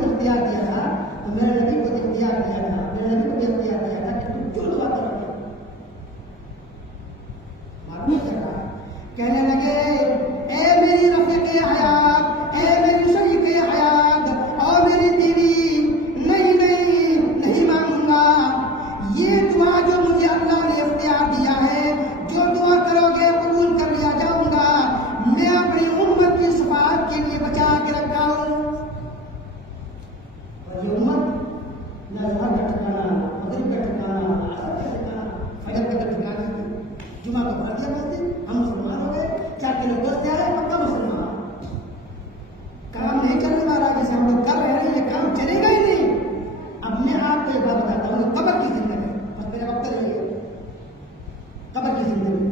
کو اختیار دیا تھا تو میرے نبی کو اختیار دیا تھا، میرے نبی کو اختیار دیا تھا کہ تم جو دعا کرو معلوم کر رہا ہے. کہنے لگے اے میری رفیق حیات، اے میری شریک حیات اور میری بیوی، نہیں مانوں گا. یہ دعا جو مجھے اللہ نے اختیار دیا ہے، جو دعا کرو گے قبول کر لیا جاؤں گا. میں اپنی امت کی شفاعت کے لیے بچا کے رکھا ہوں. اور یہ امت نہ ظہر کا ٹھکانا، مغرب کا ٹھکانا، عصر کا ٹھکانا، فجر کا ٹھکانا. جمعہ کو پڑھ دیا مسجد، ہم مسلمان ہو گئے. 4 کلو گوشت سے آئے پکا مسلمان. کام نہیں کرنے والا جیسے ہم لوگ کر رہے ہیں، یہ کام چلے گا ہی نہیں. اب میں آپ کو ایک بات بتاتا ہوں، قبر کی زندگی، بس میرا وقت رہیے. قبر کی زندگی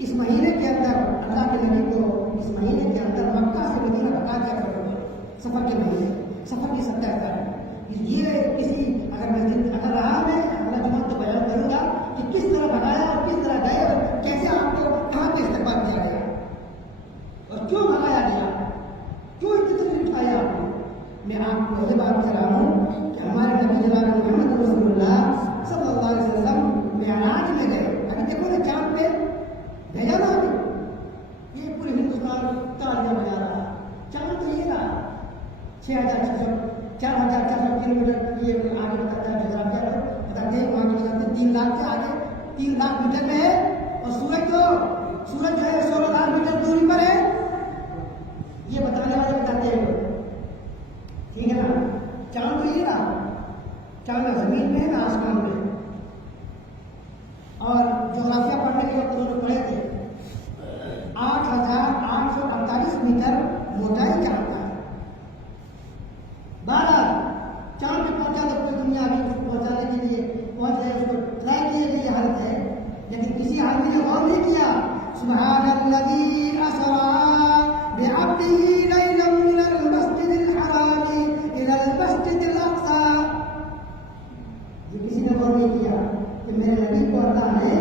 اس مہینے کے اندر اللہ کے نبی کو اس مہینے کے اندر مکہ سے مدینہ بتا دیا کرتے ہیں. سفر کے مہینے، سفر کی 17 تاریخ. یہ کسی اگر رہا میں اگلا جمعہ تو بیان کروں گا کہ کس طرح بنایا اور کس طرح گئے اور کیسے آپ کو کہاں پہ استقبال کیا گیا اور کیوں بنایا گیا، کیوں اتنی تکلیف اٹھائی آپ نے. میں آپ کو یہ بات کر رہا ہوں کہ ہمارے نبی جناب محمد رسول اللہ صلی اللہ علیہ وسلم معراج میں گئے. ابھی دیکھو نا چاند پہ بھیجا نا ابھی، یہ پورے ہندوستان تالیاں بجا رہا. چاند تو یہ رہا 4,400 کلومیٹر یہ آگے بتاتا ہے جغرافیہ پر بتاتے ہیں. وہاں کے 3 لاکھ سے آگے 3 لاکھ میٹر میں ہے. اور سورج جو ہے 16,000 میٹر دوری پر ہے. یہ بتانے والے بتاتے ہیں. ٹھیک ہے نا. چاند تو یہ رہا، چاند زمین میں ہے نا آسمان میں. اور جغرافیہ پڑھنے کے وقت انہوں نے پڑھے تھے 8,848 میٹر موٹائی چاند کا ہے. 12 چاند پہ پہنچا تو کوئی دنیا ابھی اس کو پہنچانے کے لیے پہنچ جائے، اس کو ٹرائی کیے کہ یہ حالت ہے، لیکن کسی آدمی نے غور نہیں کیا. سبحان الذی اسرا بعبدہ لیلا من المسجد الحرام الی المسجد الاقصی. یہ کسی نے غور نہیں کیا کہ میرے نبی کو اللہ نے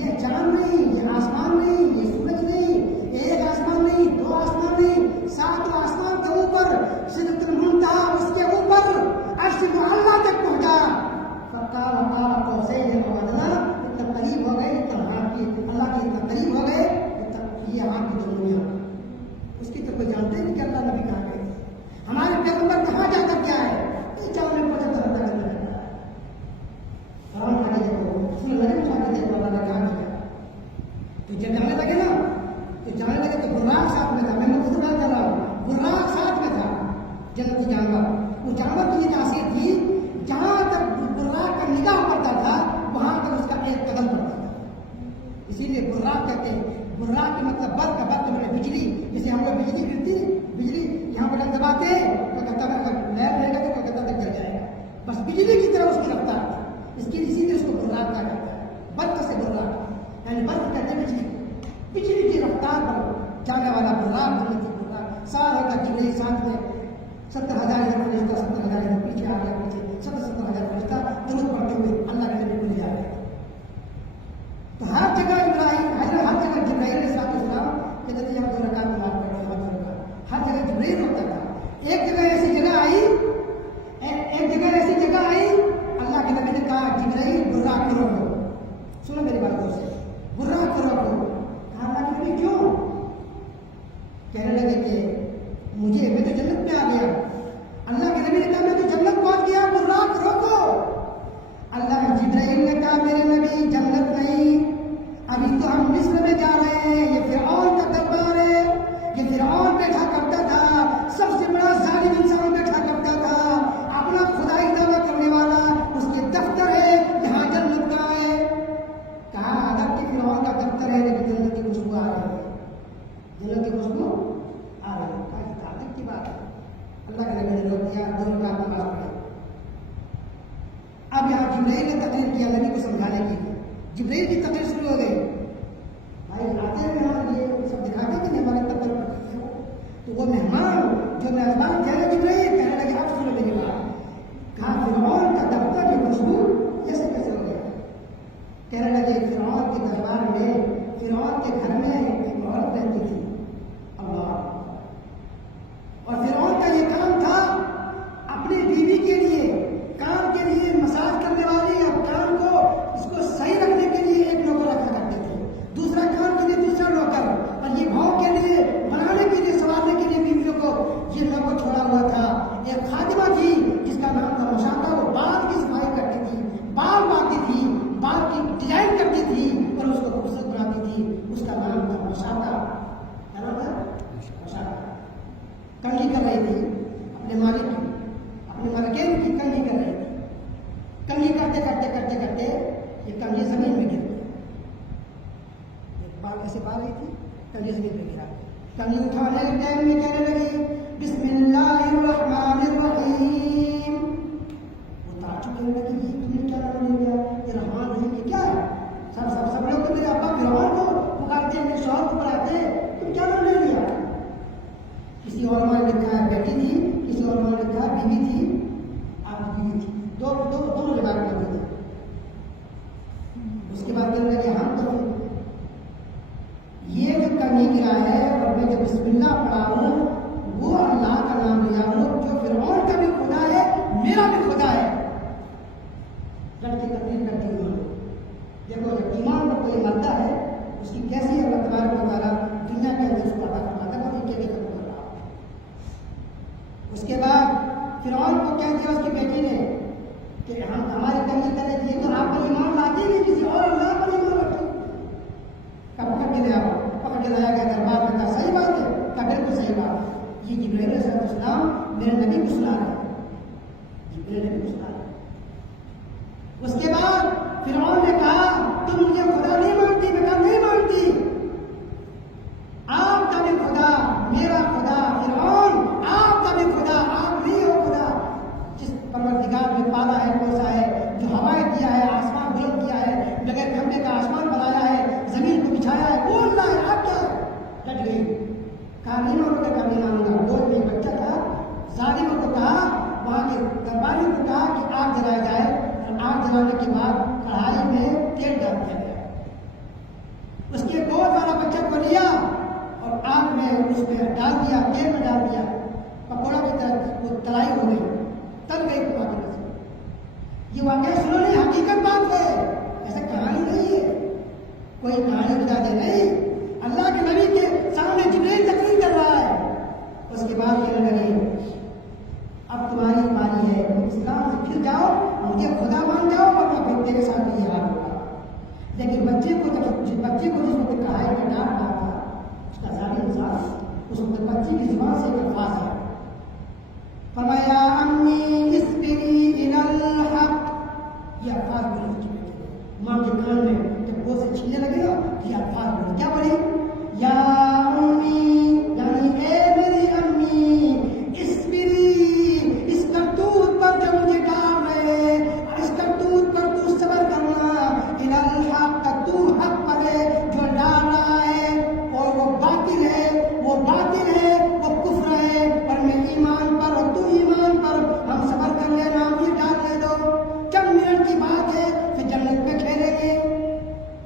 یہ چاند نہیں، یہ آسمان نہیں، یہ سورج نہیں، ایک آسمان نہیں، 2 آسمان نہیں، 7 آسمان کے اوپر سدرۃ المنتہا، اس کے اوپر عرش معلیٰ تک پہنچا. فقال قاب قوسین او ادنیٰ. اتنا قریب ہو گئے، اتنا ہاتھ کی اللہ کے اتنا قریب ہو گئے، یہ ہاتھ کی دنیا. اس کی تو کوئی جانتے نہیں کہ اللہ نبی کہاں گئے. ہمارے پیغمبر کہاں جا کر کیا ہے، یہ چاند میں پہنچا تو اللہ کرتا ہے. قرآن پڑھے دیکھو، اس میں لگے اٹھا کے دیکھو اللہ نے کہاں کیا. تو جب جانے لگے نا، تو جانے لگے تو براق ساتھ میں تھا. میں خود بات کر رہا ہوں، براق ساتھ میں تھا. جنتی جانور، وہ جانور کی یہ تاثیر تھی جہاں تک براق کا نگاہ پڑتا تھا وہاں تک اس کا ایک قدم پڑتا تھا. اسی لیے براق کہتے ہیں. براق کا مطلب برق کا، برق میں بجلی. جیسے ہم لوگ بجلی گرتی، بجلی یہاں بٹن دباتے ہیں کلکتہ میں اگر لیب رہے گا تو کلکتہ تک جل جائے گا. بس بجلی کی طرح اس کی رفتار تھی. اسی لیے اس کو براق کہا جاتا ہے. برق سے براق یعنی برق کہتے ہیں بجلی کی رفتار پر جانے والا براق. سال ہوتا جبریل ساتھ میں 70,000 فرشتہ، 70,000 پیچھے آ گیا، پیچھے 70,000 فرشتہ درود پڑھتے ہوئے اللہ کے نبی کو لے جا رہے. تو ہر جگہ ابراہیم، ہر جگہ جبرائیل علیہ السلام کے ذریعے ہم 2 رکعت نماز پڑھتے ہیں. ہر جگہ جبرائیل ہوتا تھا. ایک جگہ ایسی جگہ آئی اللہ کے نبی نے کہا جبرائیل براق کو روکو. سنو میری بات کو سے، براق کو روکو. کہا اللہ کے نبی کیوں؟ کہنے لگے کہ میں تو جنت میں آ گیا. اللہ کے نبی نے کہا میں تو جنت پہنچ گیا، براق روکو. اللہ جبرائیل نے کہا میرے نبی جنت نہیں، ابھی تو ہم مصر میں جا رہے ہیں. یہ فرعون کا دربار ہے. یہ فرعون بیٹھا کرتا تھا، سب سے بڑا ظالم انسان بیٹھا کرتا تھا، اپنا خدائی دعویٰ کرنے والا. اس کے دفتر ہے یہاں جنت کا ہے. کہا ادب کہ فرعون کا دفتر ہے لیکن جنت کی خوشبو آ رہی ہے. جنت کی خوشبو آ رہی ہے. تعلق کی بات ہے. اللہ کے نبی نے روک دیا. 2 رکعت نماز پڑھی. اب یہاں جبرائیل نے تقریر کیا نبی کو سمجھانے کی. جبرائیل کی تقریر شروع ہو گئی. بھائی آتے ہیں مہمان، یہ سب دکھاتے کہ ہمارے تقریر پڑھتے ہیں. تو وہ مہمان جو میزبان تھے جبرائیل کہنے لگے آپ سنو میری بات. کہا فرعون کا دفتر کی خوشبو کیسے ہو گیا؟ کہنے لگے فرعون کے دربار میں، فرعون کے گھر میں ایک عورت رہتی تھی. اللہ. اور فرعون کا یہ کام تھا کنگھی کر رہی تھی اپنے مالک کی، اپنے مالکین کی کنگھی کر رہی تھی. کنگھی کرتے کرتے کرتے کرتے یہ کنگھی زمین میں گر گئی. بال ایسے پا رہی تھی، کنگھی زمین پہ گرا. کنگھی اٹھانے کے ٹائم میں کہنے لگی بسم اللہ الرحمن الرحیم. وہ تعجب کرنے لگی یہ تم نے کیا نام لے لیا، یہ رحمان رحیم یہ کیا ہے؟ سب لوگ تو میرے ابا فرعون کو پکارتے ہیں، میرے شوہر کو پکارتے ہیں، تم کیا نام لے لیا؟ کسی اور نے لکھا ہے بیٹی تھی، کسی اور نے لکھا ہے بیوی تھی، آپ بیوی تھی، دونوں روایت کرتے تھے. اس کے بعد کہنے لگے ہم تو یہ جو کنگھی گرا ہے اور میں جو بسم اللہ پڑھا ہوں وہ اللہ کا نام لیا ہوں جو فرعون کا بھی خدا ہے میرا بھی خدا ہے. لڑکی تقریر کرتی ہوئی دیکھو جب ایمان پر کوئی مرتا ہے اس کی کیسی اللہ تبارک و تعالیٰ دنیا کے اندر اس کو عطا فرماتا ہے، وہ کے ختم کر رہا. اس کے بعد فرعون کو کہہ دیا اس کی بیٹی نے کہ ہم ہماری کنگھی کرے تھے تو آپ پر ایمان لاتی نہیں، کسی اور اللہ پر ایمان رکھتی. پکڑ کے لے آؤ، پکڑ کے لایا گیا دربار میں. کہا صحیح بات ہے، کہا بالکل صحیح بات. یہ جبرائیل علیہ السلام میرے نبی کو سنا رہے ہیں، جبرائیل نبی کو سنا رہے ہیں. اس کے بعد فرعون نے کہا تم مجھے خدا نہیں مانتی؟ میں کہا نہیں مانتی. آپ کا بھی خدا میرا خدا فرعون، آپ کا بھی خدا، آپ نہیں ہو خدا. جس پروردگار نے پالا ہے پوسا ہے، جو ہوائیں دیا ہے، آسمان بلند کیا ہے، بغیر کھمبے کا آسمان بنایا ہے، زمین کو بچھایا ہے، وہ اللہ ہے. آپ کیا ہے؟ ڈٹ گئی. کہا نہیں مانوں گا، کبھی مانوں گا. گود میں ایک بچہ تھا، ظالموں کو کہا، وہاں کے درباریوں کو کہا کہ آگ جلایا جائے، اور آگ جلانے کے بعد کڑھائی میں تیل ڈال دیا گیا. اس کے گود والا بچہ کو لیا اور آگ میں اس میں ڈال دیا، تیل میں ڈال دیا، پکوڑا کی طرح وہ تلائی ہو گئی، تل گئی پکوڑے سے. یہ واقعہ سنو نہیں، حقیقت بات ہے، ایسا کہانی نہیں ہے، کوئی کہانی بتا دے نہیں. اللہ کے نبی کے سامنے جبرائیل تقریر کر رہا ہے. اس کے بعد کہنے لگے اب تمہاری باری ہے، اسلام سے پھر جاؤ، مجھے خدا مان جاؤ اور میں بیٹے کے ساتھ یہ حال ہوگا. لیکن بچے کو جس وقت کہا ہے کہ ڈانٹ رہا تھا اس کا ظاہر انسان، اس وقت بچے کی زبان سے ایک الفاظ ہے، فرمایا امی اصبری الی الحق. یہ الفاظ بولے چکے تھے ماں کے کان میں، جب وہ سے چھینے لگے گا یہ الفاظ بولے. کیا بولے؟ یا امی، یعنی اے میری امی، اصبری، اس کرتوت پر جو مجھے ڈال رہے، اس کرتوت پر تو صبر کرنا، الی الحق، تو حق پر ہے جو ڈال رہا ہے، اور وہ باطل ہے، وہ کفر ہے، اور میں ایمان پر اور تو ایمان پر، ہم صبر کر لینا، مجھے ڈال لے دو، چند منٹ کی بات ہے پھر جنت پہ کھیلیں گے.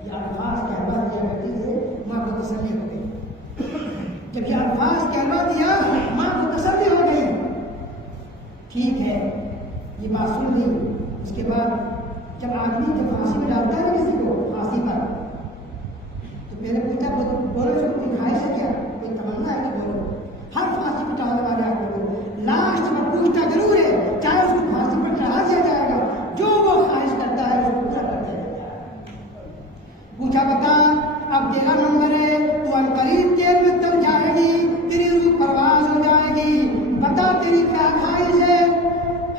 یہ الفاظ کہلوا دیا کرتی ہے، ماں کو تسلی ہو گئی. جب یہ الفاظ کہلوا دیا ماں کو تسلی ہو گئی. ٹھیک ہے، یہ بات سن لی. اس کے بعد جب آدمی جب پھانسی میں ڈالتا ہے کسی کو پھانسی پر، تو پہلے پوچھا بولو جو کوئی خواہش ہے کیا، کوئی تمنا ہے کہ بولو. ہر پھانسی پہ ڈالنے والے آدمی کو لاسٹ میں پوچھتا ضرور ہے، چاہے اس کو پھانسی پر چڑھا دیا جائے گا، جو وہ خواہش کرتا ہے اس کو پورا کرتا ہے. پوچھا بتا اب تیرا نمبر ہے، تو عنقریب جیل میں تب جائے گی، تیری روح پرواز ہو جائے گی، بتا تیری کیا خواہش ہے.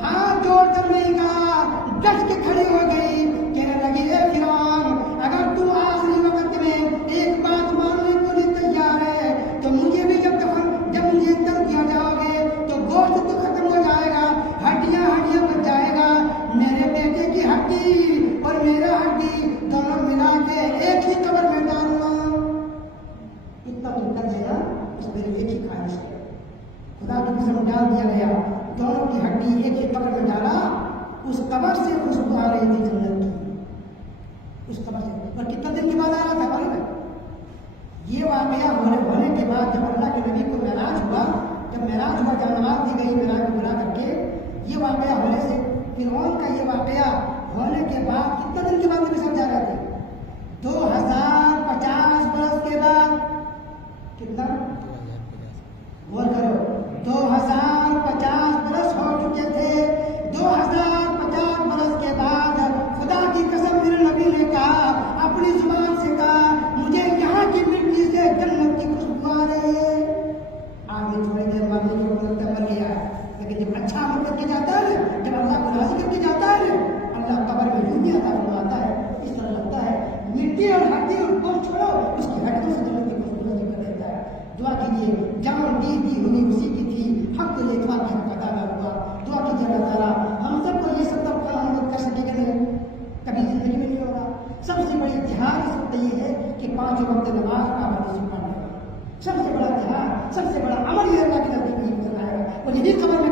ہاتھ جوڑ کر نہیں کہا، ڈٹ کے کھڑی ہو گئی. کہنے لگی اے فرعون، اگر تو آخری وقت میں ایک بات ماننے کو نہیں تیار ہے تو مجھے بھی جب مجھے تل دیا جاؤ گے تو گوشت تو ختم ہو جائے گا، ہڈیاں بچ جائے گا. میرے بیٹے کی ہڈی اور میرا ہڈی دونوں ملا کے ایک ہی قبر میں ڈالنا. اتنا تو کر دینا، اس میری ایک ہی خواہش ہے. خدا کی قسم ڈال دیا گیا، دونوں کی ہڈی ایک ہی قبر میں ڈالا. اس قبر سے خوشبو آ رہی تھی جنت کی، اس قبر سے. اور کتنا دن کے بعد آ رہا تھا معلوم ہے؟ یہ واقعہ ہونے کے بعد جب اللہ کے نبی کو معراج ہوا، جب معراج ہوا، جب نماز دی گئی معراج کو بلا کر کے، یہ واقعہ ہونے سے فرعون کا یہ واقعہ ہونے کے بعد کتنا دن کے بعد نبی صاحب جا رہے تھے؟ 2050 برس کے بعد. کتنا غور کرو، 2050 برس ہو چکے تھے. 2050 برس کے بعد خدا کی قسم میرے نبی نے کہا، اپنی زبان سے کہا، مجھے یہاں کی مٹی سے جنت کی خوشبو آ رہی ہے. آگے تھوڑی دیر بعد کبھی زندگی میں نہیں ہوگا. سب سے بڑی جہاد اس وقت یہ ہے کہ 5 وقت نماز پابندی سے پڑھنا. سب سے بڑا جہاد، سب سے بڑا عمل یہ اللہ کے نبی کو بتایا، اور یہی خبر